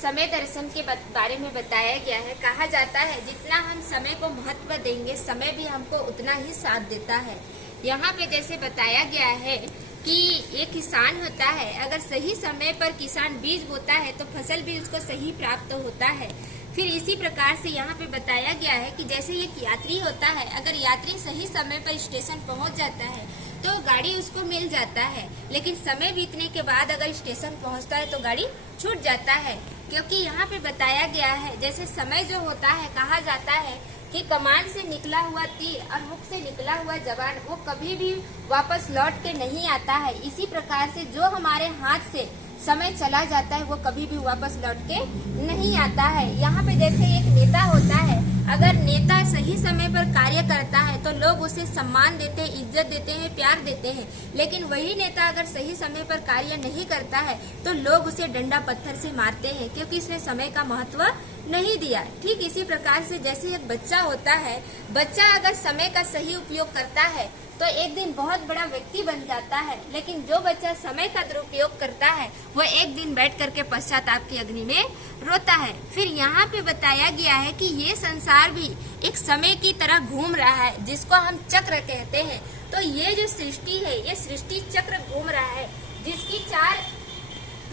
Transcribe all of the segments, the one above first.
समय दर्शन के बारे में बताया गया है। कहा जाता है जितना हम समय को महत्व देंगे, समय भी हमको उतना ही साथ देता है। यहाँ पे जैसे बताया गया है कि एक किसान होता है, अगर सही समय पर किसान बीज बोता है तो फसल भी उसको सही प्राप्त होता है। फिर इसी प्रकार से यहाँ पे बताया गया है कि जैसे एक यात्री होता है, अगर यात्री सही समय पर स्टेशन पहुँच जाता है तो गाड़ी उसको मिल जाता है, लेकिन समय बीतने के बाद अगर स्टेशन पहुँचता है तो गाड़ी छूट जाता है। क्योंकि यहाँ पे बताया गया है जैसे समय जो होता है, कहा जाता है कि कमान से निकला हुआ तीर और मुख से निकला हुआ जवान वो कभी भी वापस लौट के नहीं आता है। इसी प्रकार से जो हमारे हाथ से समय चला जाता है वो कभी भी वापस लौट के नहीं आता है। यहाँ पे जैसे एक नेता होता है, अगर नेता सही समय पर कार्य करता है तो लोग उसे सम्मान देते हैं, इज्जत देते हैं, प्यार देते हैं। लेकिन वही नेता अगर सही समय पर कार्य नहीं करता है तो लोग उसे डंडा पत्थर से मारते हैं, क्योंकि इसने समय का महत्व नहीं दिया। ठीक इसी प्रकार से जैसे एक बच्चा होता है, बच्चा अगर समय का सही उपयोग करता है तो एक दिन बहुत बड़ा व्यक्ति बन जाता है। लेकिन जो बच्चा समय का दुरुपयोग करता है वो एक दिन बैठ करके पश्चाताप की अग्नि में रोता है। फिर यहाँ पे बताया गया है कि ये संसार भी एक समय की तरह घूम रहा है, जिसको हम चक्र कहते हैं। तो ये जो सृष्टि है, ये सृष्टि चक्र घूम रहा है,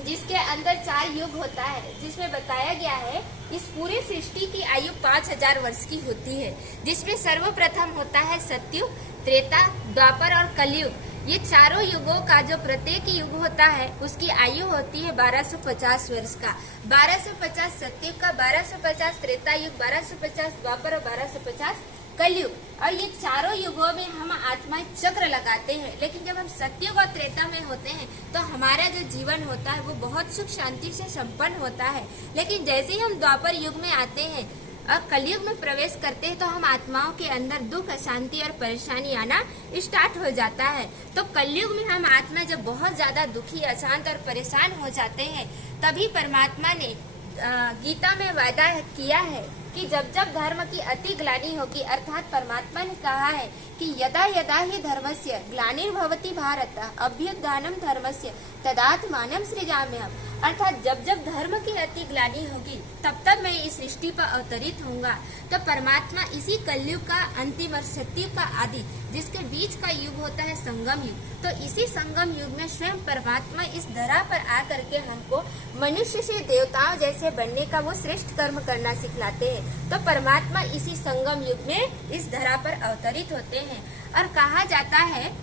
जिसके अंदर 4 युग होता है, जिसमें बताया गया है इस पूरे सृष्टि की आयु 5000 वर्ष की होती है, जिसमें सर्वप्रथम होता है सतयुग, त्रेता, द्वापर और कलयुग। ये चारों युगों का जो प्रत्येक युग होता है उसकी आयु होती है 1250 वर्ष का। 1250 सतयुग का, 1250 त्रेता युग, 1250 द्वापर और 1250 कलयुग। और ये चारों युगों में हम आत्मा चक्र लगाते हैं। लेकिन जब हम सतयुग और त्रेता में होते हैं तो हमारा जो जीवन होता है वो बहुत सुख शांति से संपन्न होता है। लेकिन जैसे ही हम द्वापर युग में आते हैं और कलयुग में प्रवेश करते हैं तो हम आत्माओं के अंदर दुख, अशांति और परेशानी आना स्टार्ट हो जाता है। तो कलयुग में हम आत्मा जब बहुत ज्यादा दुखी, अशांत और परेशान हो जाते हैं, तभी परमात्मा ने गीता में वादा किया है कि जब जब धर्म की अति ग्लानि होगी, अर्थात परमात्मा ने कहा है कि यदा यदा ही धर्मस्य ग्लानिर्भवति भारत अभ्युत्थानम धर्मस्य तदात्मानं सृजाम्यहम्। अर्थात जब जब धर्म की अति ग्लानि होगी तब तब मैं इस सृष्टि पर अवतरित होऊंगा। तो परमात्मा इसी कलयुग का अंतिम और सतयुग का आदि, जिसके बीच का युग होता है संगम युग, तो इसी संगम युग में स्वयं परमात्मा इस धरा पर आकर के हमको मनुष्य से देवताओं जैसे बनने का वो श्रेष्ठ कर्म करना सिखलाते हैं। तो परमात्मा इसी संगम युग में इस धरा पर अवतरित होते हैं। और कहा जाता है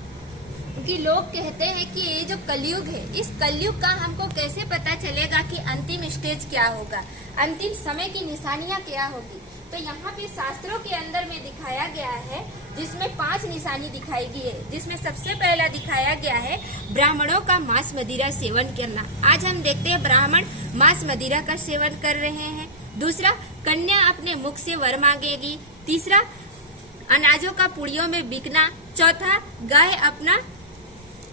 कि लोग कहते हैं कि ये जो कलयुग है, इस कलयुग का हमको कैसे पता चलेगा कि अंतिम स्टेज क्या होगा, अंतिम समय की निशानियां क्या होगी। तो यहाँ पे शास्त्रों के अंदर में दिखाया गया है, जिसमें 5 निशानी दिखाई गई है। जिसमें सबसे पहला दिखाया गया है ब्राह्मणों का मांस मदिरा सेवन करना। आज हम देखते हैं ब्राह्मण मांस मदिरा का सेवन कर रहे हैं। दूसरा, कन्या अपने मुख से वर मांगेगी। तीसरा, अनाजों का पुड़ियों में बिकना। चौथा, गाय अपना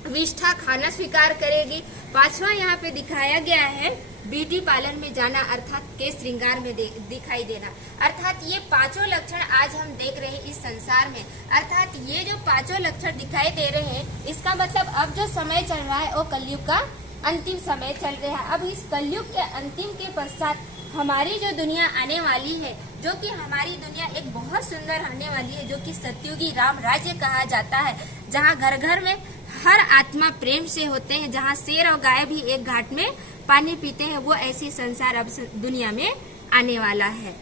विष्ठा खाना स्वीकार करेगी। 5वां यहाँ पे दिखाया गया है ब्यूटी पार्लर में जाना, अर्थात केश श्रृंगार में दिखाई देना। अर्थात ये 5 लक्षण आज हम देख रहे हैं इस संसार में। अर्थात ये जो 5 लक्षण दिखाई दे रहे हैं, इसका मतलब अब जो समय चल रहा है वो कलयुग का अंतिम समय चल रहा है। अब इस कलयुग के अंतिम के पश्चात हमारी जो दुनिया आने वाली है, जो कि हमारी दुनिया एक बहुत सुंदर आने वाली है, जो कि सतयुगी राम राज्य कहा जाता है, जहाँ घर घर में हर आत्मा प्रेम से होते हैं, जहाँ शेर और गाय भी एक घाट में पानी पीते हैं। वो ऐसी संसार अब दुनिया में आने वाला है।